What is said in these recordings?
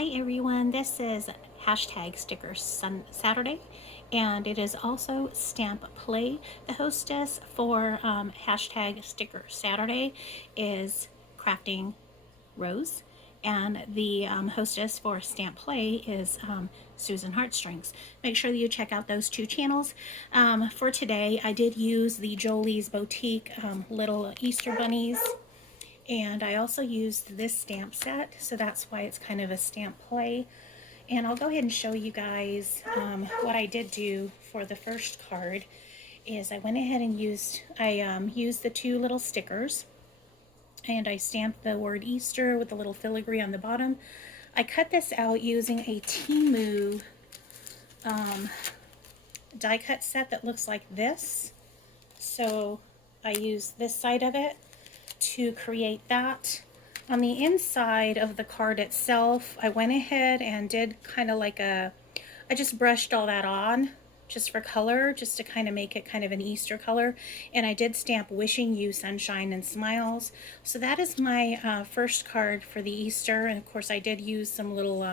Hi everyone, this is hashtag sticker Saturday, and it is also stamp play. The hostess for hashtag sticker Saturday is crafting Rose, and the hostess for stamp play is Susan Heartstrings. Make sure that you check out those two channels. For today, I did use the Jolie's Boutique little Easter bunnies, and I also used this stamp set, so that's why it's kind of a stamp play. And I'll go ahead and show you guys what I did do for the first card. Is I went ahead and used the two little stickers, and I stamped the word Easter with the little filigree on the bottom. I cut this out using a Temu die cut set that looks like this. So I used this side of it to create that. On the inside of the card itself, I went ahead and did kind of like I just brushed all that on just for color, just to kind of make it kind of an Easter color. And I did stamp wishing you sunshine and smiles. So that is my first card for the Easter. And of course I did use some little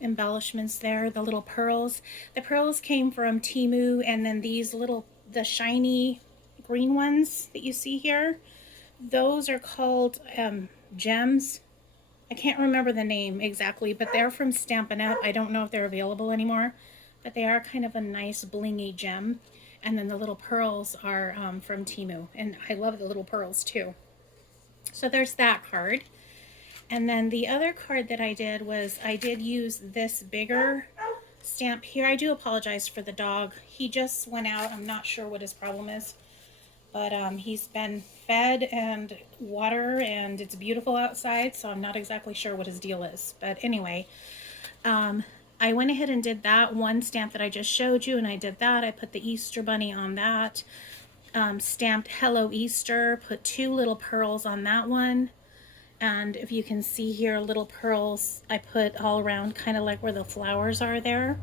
embellishments there, the little pearls. The pearls came from Temu, and then these little, the shiny green ones that you see here, those are called gems. I can't remember the name exactly, but they're from Stampin' Up. I don't know if they're available anymore, but they are kind of a nice blingy gem. And then the little pearls are from Temu, and I love the little pearls too. So there's that card. And then the other card that I did was I did use this bigger stamp here. I do apologize for the dog. He just went out. I'm not sure what his problem is, but he's been fed and water, and it's beautiful outside, so I'm not exactly sure what his deal is. But anyway, I went ahead and did that one stamp that I just showed you, and I did that. I put the Easter bunny on that, stamped Hello Easter, put two little pearls on that one. And if you can see here, little pearls I put all around, kind of like where the flowers are there.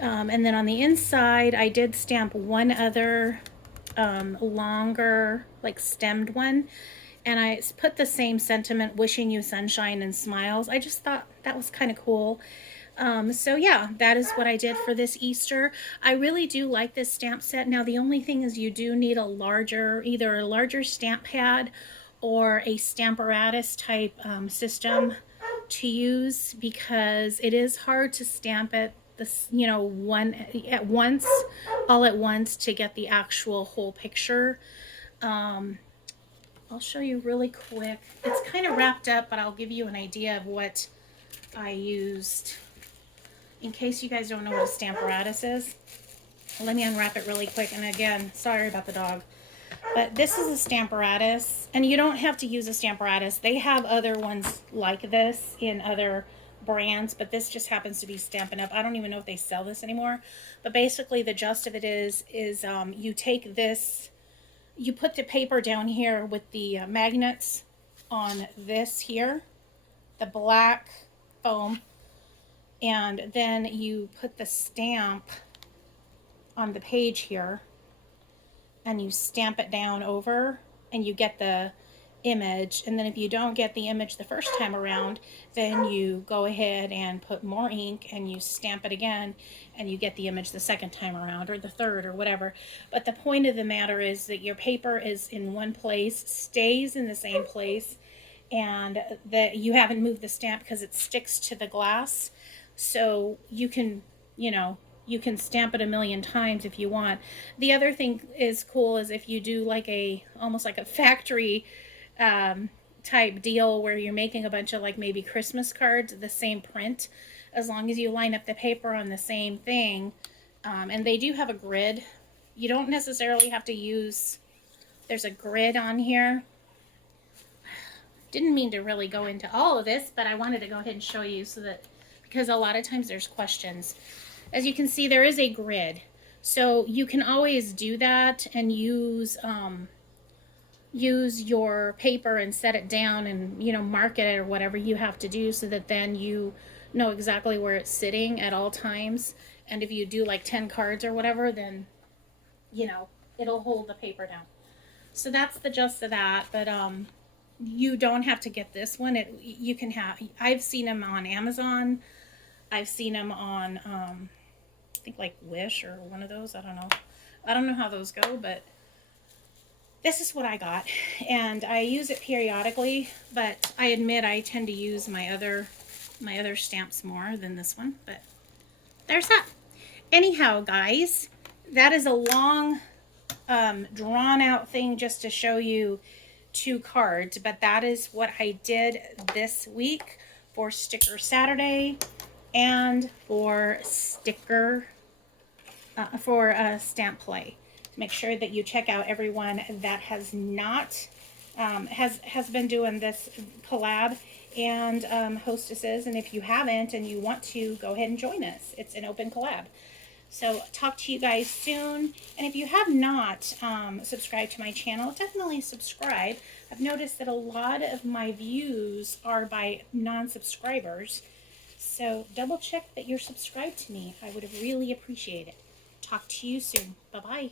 And then on the inside, I did stamp one other longer, like stemmed one, and I put the same sentiment, wishing you sunshine and smiles. I just thought that was kind of cool. So yeah, that is what I did for this Easter. I really do like this stamp set. Now the only thing is you do need a larger, either a larger stamp pad or a Stamparatus type system to use, because it is hard to stamp it this, one at once, all at once, to get the actual whole picture. I'll show you really quick. It's kind of wrapped up, but I'll give you an idea of what I used in case you guys don't know what a Stamparatus is. Let me unwrap it really quick. And again, sorry about the dog. But this is a Stamparatus, and you don't have to use a Stamparatus. They have other ones like this in other brands, but this just happens to be Stampin' Up. I don't even know if they sell this anymore. But basically the gist of it is you take this, you put the paper down here with the magnets on this here, the black foam, and then you put the stamp on the page here, and you stamp it down over, and you get the image. And then if you don't get the image the first time around, then you go ahead and put more ink and you stamp it again, and you get the image the second time around, or the third, or whatever. But the point of the matter is that your paper is in one place, stays in the same place, and that you haven't moved the stamp because it sticks to the glass. So you can, you can stamp it a million times if you want. The other thing is cool is if you do like almost like a factory type deal where you're making a bunch of like maybe Christmas cards, the same print, as long as you line up the paper on the same thing. And they do have a grid. You don't necessarily have to use, there's a grid on here. Didn't mean to really go into all of this, but I wanted to go ahead and show you so that, because a lot of times there's questions. As you can see, there is a grid. So you can always do that and use your paper and set it down and, mark it or whatever you have to do, so that then you know exactly where it's sitting at all times. And if you do like 10 cards or whatever, then, it'll hold the paper down. So that's the gist of that. But You don't have to get this one. You can have, I've seen them on Amazon. I've seen them on, I think like Wish or one of those. I don't know. I don't know how those go, but this is what I got. And I use it periodically, but I admit I tend to use my other stamps more than this one, but there's that. Anyhow, guys, that is a long, drawn out thing just to show you 2 cards, but that is what I did this week for Sticker Saturday and for stamp play. Make sure that you check out everyone that has not has been doing this collab and hostesses, and if you haven't and you want to, go ahead and join us. It's an open collab. So talk to you guys soon. And if you have not subscribed to my channel, definitely subscribe. I've noticed that a lot of my views are by non-subscribers. So double check that you're subscribed to me. I would really appreciate it. Talk to you soon. Bye-bye.